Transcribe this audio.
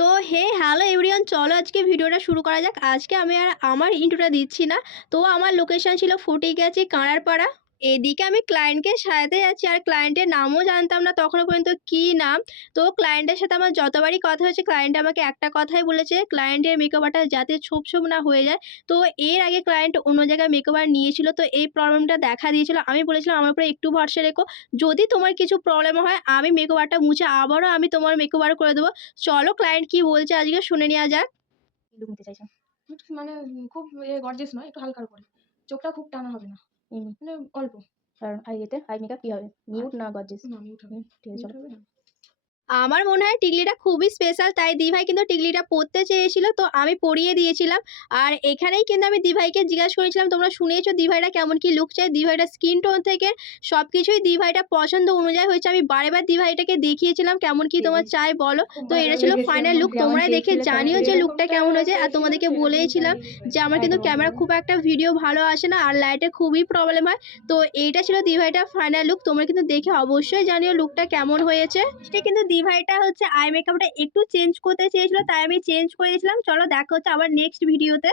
তো হে hello everyone, চলো আজকে ভিডিওটা শুরু করা যাক। আজকে আমি আর আমার ইন্ট্রোটা দিচ্ছি না। তো আমার লোকেশন ছিল ফটিকগাছি কাঁড়ারপাড়া। এদিকে আমি ক্লায়েন্টকে সাজাতে যাচ্ছি, আর ক্লায়েন্টের নামও জানতাম না তখনও পর্যন্ত কী নাম। তো ক্লায়েন্টের সাথে আমার যতবারই কথা হয়েছে ক্লায়েন্ট আমাকে একটা কথাই বলেছে, ক্লায়েন্টের মেকওভারটা যাতে ছোপ ছোপ না হয়ে যায়। তো এর আগে ক্লায়েন্ট অন্য জায়গায় মেকওভার নিয়েছিল, তো এই প্রবলেমটা দেখা দিয়েছিল। আমি বলেছিলাম আমার উপরে একটু ভরসা রেখো, যদি তোমার কিছু প্রবলেম হয় আমি মেকওভারটা মুছে আবারও আমি তোমার মেকওভার করে দেবো। চলো ক্লায়েন্ট কি বলছে আজকে শুনে নেওয়া যাক। লুক নিতে চাইছো? মানে খুব গর্জিয়াস নয়, একটু হালকার উপরে। চোখটা খুব টানা হবে না, মানে অল্প। আর আই মেকআপ কি হবে? মিউট না গর্জিয়াস? না মিউট হবে। ঠিক আছে, চলো। আমার মনে হয় টিকলিটা খুবই স্পেশাল, তাই দিভাই কিন্তু টিকলিটা পরতে চেয়েছিল, তো আমি পরিয়ে দিয়েছিলাম। আর এখানেই কিন্তু আমি দিভাইকে জিজ্ঞাসা করেছিলাম, তোমরা শুনেছো দিভাইটা কেমন কি লুক চাই। দিভাইটা স্কিন টোন থেকে সব কিছুই দিভাইটা পছন্দ অনুযায়ী হয়েছে। আমি বারেবার দিভাইটাকে দেখিয়েছিলাম কেমন কি তোমার চাই বলো। তো এটা ছিল ফাইনাল লুক, তোমরা দেখে জানিও যে লুকটা কেমন হয়েছে। আর তোমাদেরকে বলেইছিলাম যে আমার কিন্তু ক্যামেরা খুব একটা ভিডিও ভালো আসে না, আর লাইটের খুবই প্রবলেম হয়। তো এইটা ছিল দিভাইটা ফাইনাল লুক, তোমরা কিন্তু দেখে অবশ্যই জানিও লুকটা কেমন হয়েছে। সেটা কিন্তু দিভাইটা হচ্ছে আই মেকআপটা একটু চেঞ্জ করতে চেয়েছিল, তাই আমি চেঞ্জ করে দিয়েছিলাম। চলো দেখা হচ্ছে আবার নেক্সট ভিডিওতে।